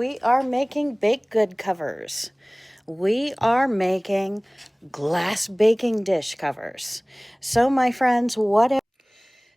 We are making baked good covers. We are making glass baking dish covers. So my friends,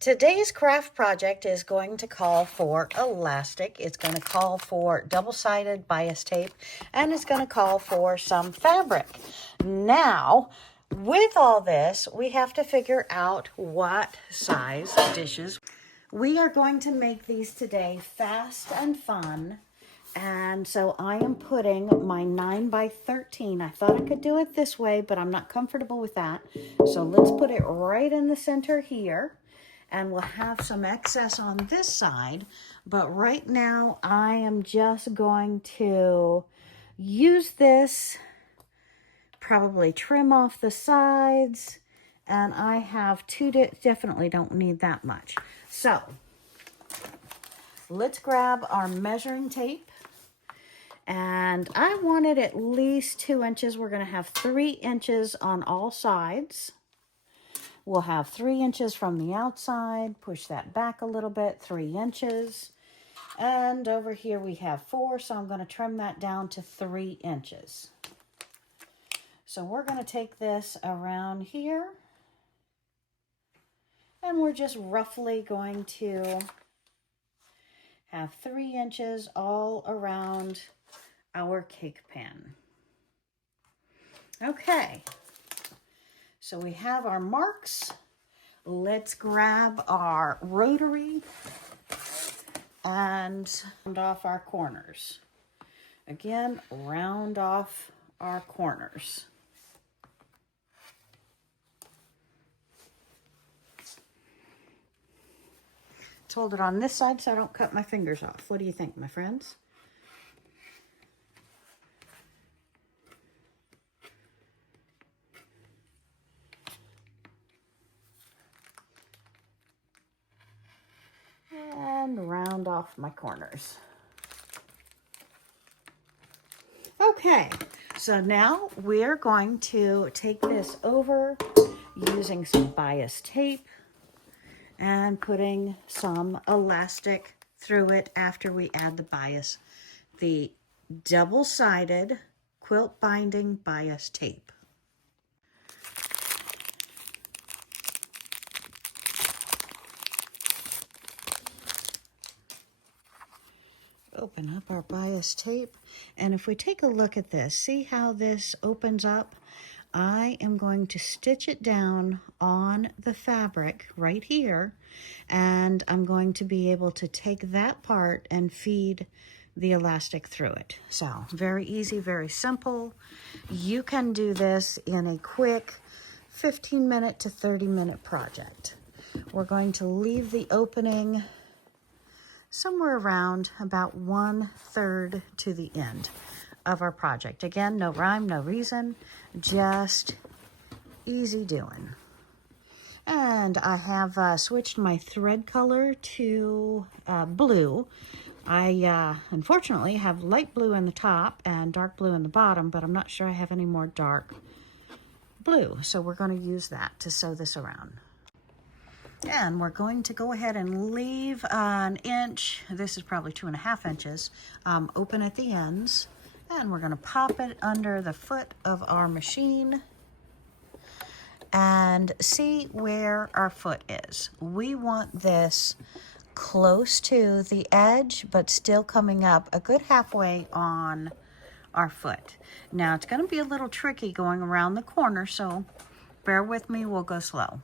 today's craft project is going to call for elastic. It's going to call for double-sided bias tape, and it's going to call for some fabric. Now, with all this, we have to figure out what size dishes. We are going to make these today fast and fun. And so I am putting my 9 by 13. I thought I could do it this way, but I'm not comfortable with that. So let's put it right in the center here. And we'll have some excess on this side. But right now I am just going to use this, probably trim off the sides. And I have two, definitely don't need that much. So let's grab our measuring tape. And I wanted at least 2 inches. We're going to have 3 inches on all sides. We'll have 3 inches from the outside. Push that back a little bit, 3 inches. And over here we have 4, so I'm going to trim that down to 3 inches. So we're going to take this around here. And we're just roughly going to have 3 inches all around our cake pan. Okay, so we have our marks. Let's grab our rotary and round off our corners. Again, round off our corners. Let's hold it on this side so I don't cut my fingers off. What do you think, my friends? And round off my corners. Okay, so now we're going to take this over using some bias tape and putting some elastic through it after we add the bias, the double-sided quilt binding bias tape. Open up our bias tape, and if we take a look at this, see how this opens up? I am going to stitch it down on the fabric right here, and I'm going to be able to take that part and feed the elastic through it. So very easy, very simple. You can do this in a quick 15-minute to 30-minute project. We're going to leave the opening somewhere around about 1/3 to the end of our project. Again, no rhyme, no reason, just easy doing. And I have switched my thread color to blue. I unfortunately have light blue in the top and dark blue in the bottom, but I'm not sure I have any more dark blue. So we're going to use that to sew this around. And we're going to go ahead and leave an inch, this is probably 2.5 inches, open at the ends. And we're going to pop it under the foot of our machine and see where our foot is. We want this close to the edge, but still coming up a good halfway on our foot. Now it's going to be a little tricky going around the corner, so bear with me, we'll go slow.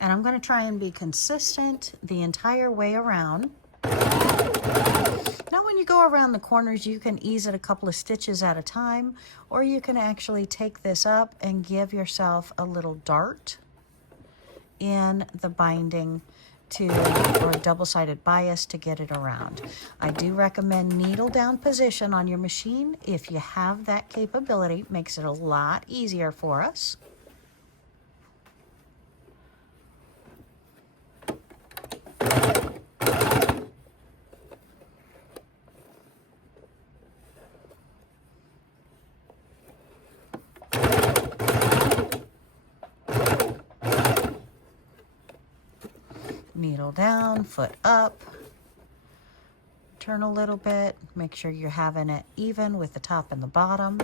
And I'm going to try and be consistent the entire way around. Now when you go around the corners, you can ease it a couple of stitches at a time, or you can actually take this up and give yourself a little dart in the binding or a double-sided bias to get it around. I do recommend needle down position on your machine. If you have that capability, it makes it a lot easier for us. needle down, foot up, turn a little bit, make sure you're having it even with the top and the bottom.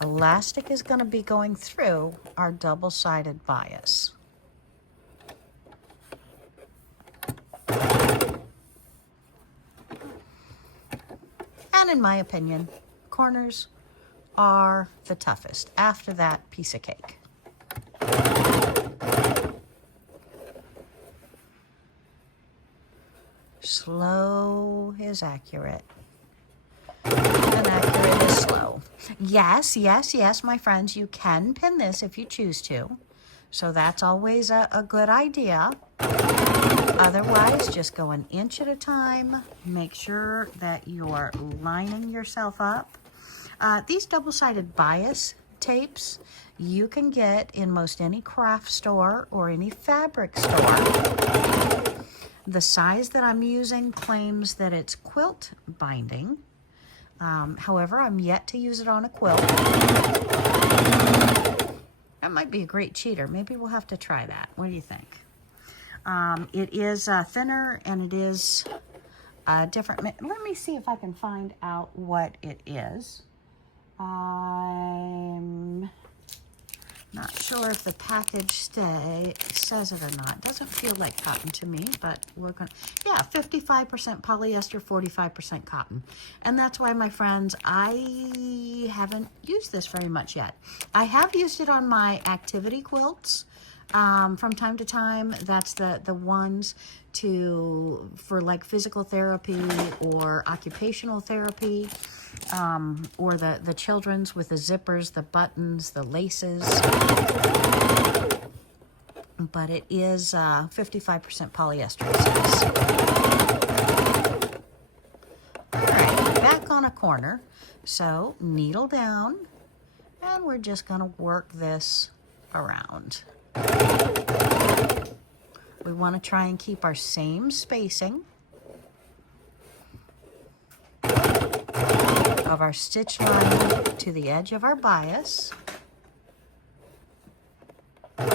Elastic is going to be going through our double-sided bias. And in my opinion, corners are the toughest. After that, piece of cake. Slow is accurate. And accurate is slow. Yes, yes, yes, my friends, you can pin this if you choose to. So that's always a good idea. Otherwise, just go an inch at a time. Make sure that you're lining yourself up. These double-sided bias tapes you can get in most any craft store or any fabric store. The size that I'm using claims that it's quilt binding. However, I'm yet to use it on a quilt. That might be a great cheater. Maybe we'll have to try that. What do you think? It is thinner and it is different. Let me see if I can find out what it is. I'm not sure if the package says it or not. Doesn't feel like cotton to me, but we're going to, yeah, 55% polyester, 45% cotton. And that's why, my friends, I haven't used this very much yet. I have used it on my activity quilts from time to time. That's the ones for like physical therapy or occupational therapy, or the children's with the zippers, the buttons, the laces. But it is 55% polyester. All right, back on a corner. So needle down, and we're just going to work this around. We want to try and keep our same spacing of our stitch line to the edge of our bias. And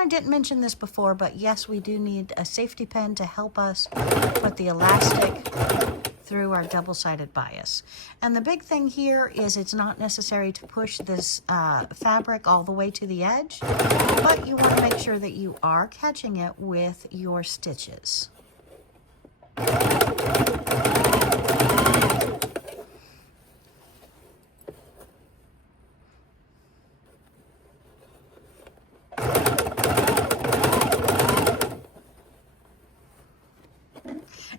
I didn't mention this before, but yes, we do need a safety pin to help us put the elastic through our double-sided bias. And the big thing here is it's not necessary to push this fabric all the way to the edge, but you want to make sure that you are catching it with your stitches.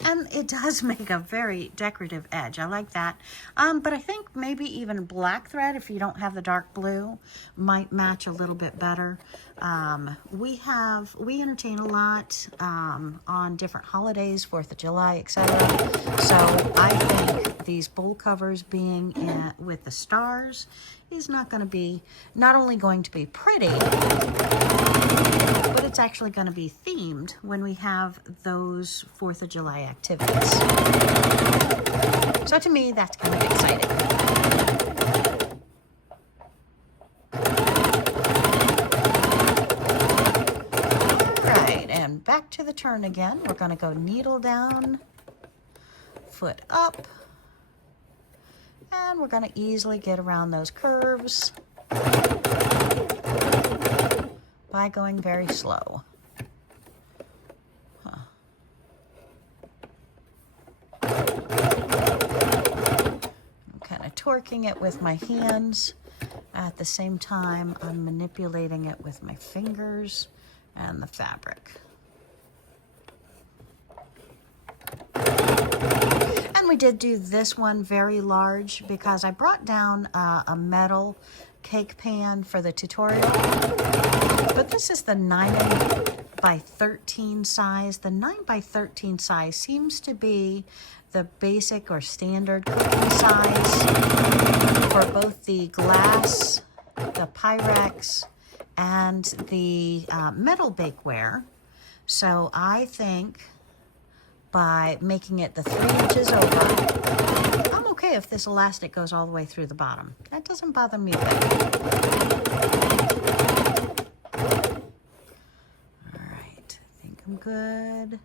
And it does make a very decorative edge. I like that. But I think maybe even black thread, if you don't have the dark blue, might match a little bit better. We entertain a lot on different holidays, 4th of July, etc. So I think these bowl covers being with the stars is not only going to be pretty, but it's actually going to be themed when we have those 4th of July activities. So to me, that's kind of exciting. All right, and back to the turn again. We're going to go needle down, foot up, and we're going to easily get around those curves by going very slow. I'm kind of torquing it with my hands. At the same time, I'm manipulating it with my fingers and the fabric. And we did do this one very large because I brought down a metal cake pan for the tutorial. But this is the 9 by 13 size. The 9 by 13 size seems to be the basic or standard cooking size for both the glass, the Pyrex, and the metal bakeware. So I think by making it the 3 inches over, I'm okay okay if this elastic goes all the way through the bottom. That doesn't bother me a bit. All right, I think I'm good.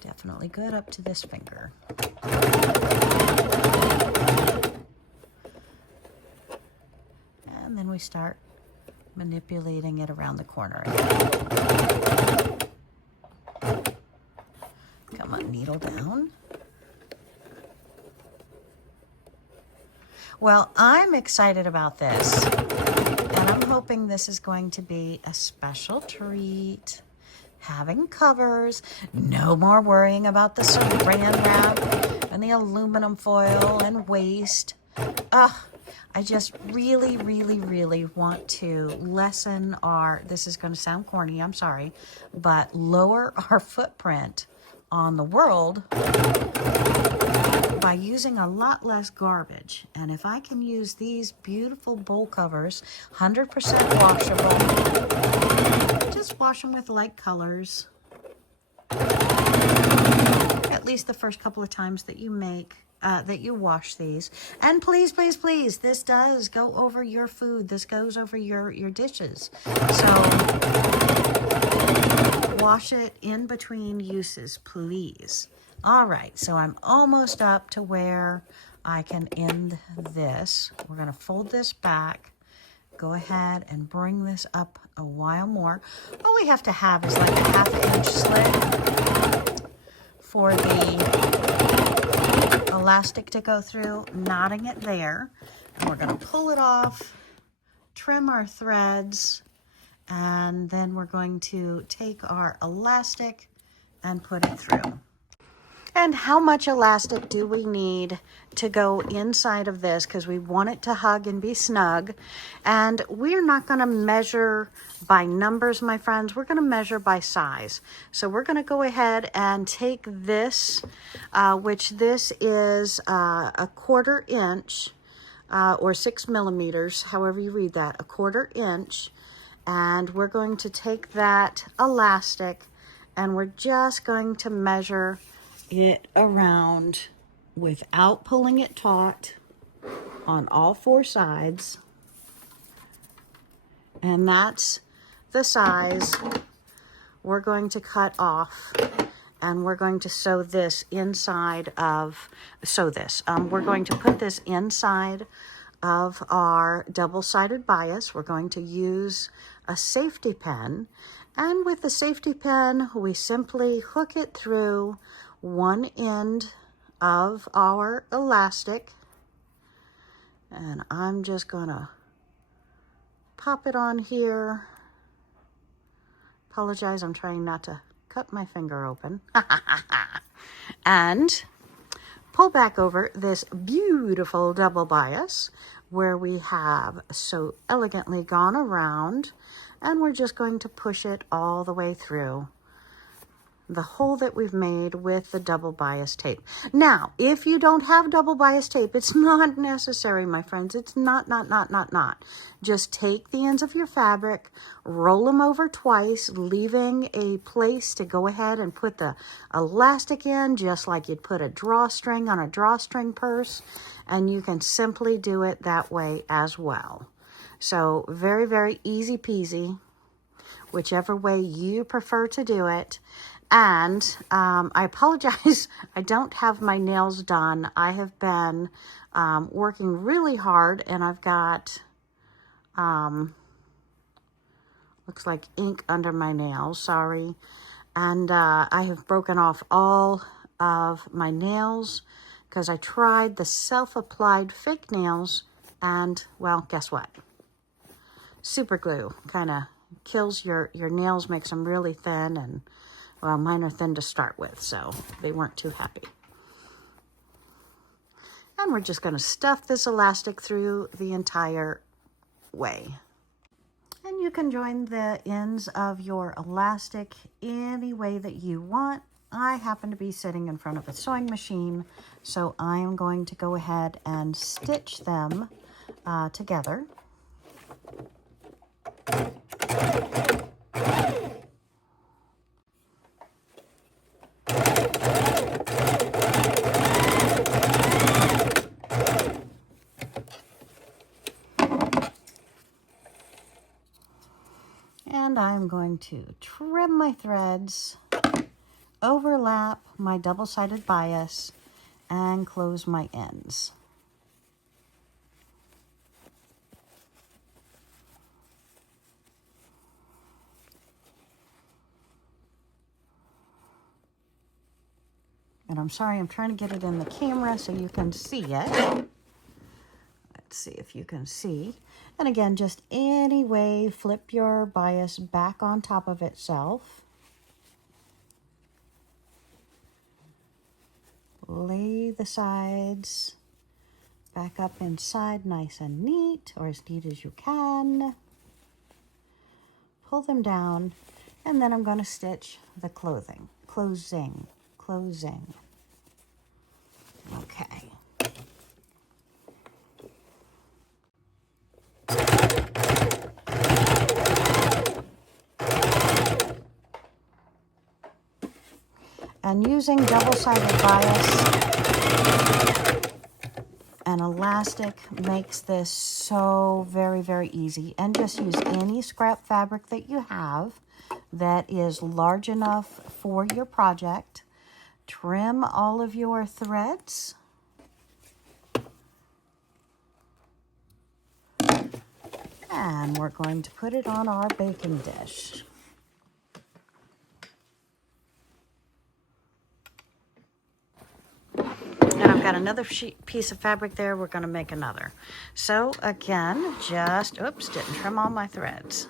Definitely good up to this finger. And then we start manipulating it around the corner again. Come on, needle down. Well, I'm excited about this, and I'm hoping this is going to be a special treat. Having covers, no more worrying about the saran wrap and the aluminum foil and waste. I just really, really, really want to lessen our, this is going to sound corny, I'm sorry, but lower our footprint on the world by using a lot less garbage. And if I can use these beautiful bowl covers, 100% washable, just wash them with light colors, at least the first couple of times that you wash these. And please, please, please, this does go over your food. This goes over your dishes. So wash it in between uses, please. All right, so I'm almost up to where I can end this. We're going to fold this back. Go ahead and bring this up a while more. All we have to have is like a 1/2 inch slit for the elastic to go through, knotting it there. And we're going to pull it off, trim our threads, and then we're going to take our elastic and put it through. And how much elastic do we need to go inside of this? Because we want it to hug and be snug. And we're not going to measure by numbers, my friends. We're going to measure by size. So we're going to go ahead and take this, which this is a 1/4 inch or 6 millimeters, however you read that, a 1/4 inch. And we're going to take that elastic and we're just going to measure it around without pulling it taut on all 4 sides. And that's the size we're going to cut off, and we're going to sew this inside of, we're going to put this inside of our double-sided bias. We're going to use a safety pin, and with the safety pin we simply hook it through one end of our elastic, and I'm just gonna pop it on here. Apologize, I'm trying not to cut my finger open. And pull back over this beautiful double bias where we have so elegantly gone around, and we're just going to push it all the way through the hole that we've made with the double bias tape. Now, if you don't have double bias tape, it's not necessary, my friends. It's not. Just take the ends of your fabric, roll them over twice, leaving a place to go ahead and put the elastic in, just like you'd put a drawstring on a drawstring purse, and you can simply do it that way as well. So very, very easy peasy, whichever way you prefer to do it. And I apologize, I don't have my nails done. I have been working really hard, and I've got, looks like ink under my nails, sorry. And I have broken off all of my nails because I tried the self-applied fake nails, and, well, guess what? Super glue kind of kills your nails, makes them really thin, and well, mine are thin to start with, so they weren't too happy. And we're just going to stuff this elastic through the entire way. And you can join the ends of your elastic any way that you want. I happen to be sitting in front of a sewing machine, so I am going to go ahead and stitch them together. going to trim my threads, overlap my double-sided bias, and close my ends. And I'm sorry, I'm trying to get it in the camera so you can see it. Let's see if you can see. And again, just any way, flip your bias back on top of itself. Lay the sides back up inside nice and neat, or as neat as you can. Pull them down, and then I'm going to stitch the closing. Okay. And using double-sided bias and elastic makes this so very, very easy. And just use any scrap fabric that you have that is large enough for your project. Trim all of your threads. And we're going to put it on our baking dish. And I've got another piece of fabric there. We're going to make another. So again, just, oops, didn't trim all my threads.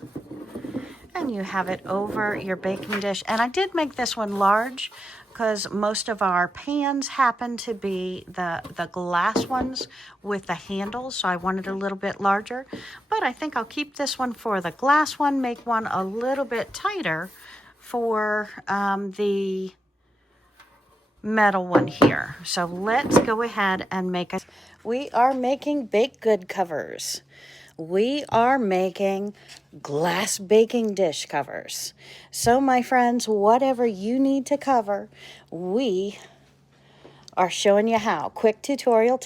And you have it over your baking dish. And I did make this one large because most of our pans happen to be the glass ones with the handles. So I wanted a little bit larger. But I think I'll keep this one for the glass one, make one a little bit tighter for the metal one here. So let's go ahead and make it. We are making baked good covers. We are making glass baking dish covers. So my friends, whatever you need to cover, we are showing you how. Quick tutorial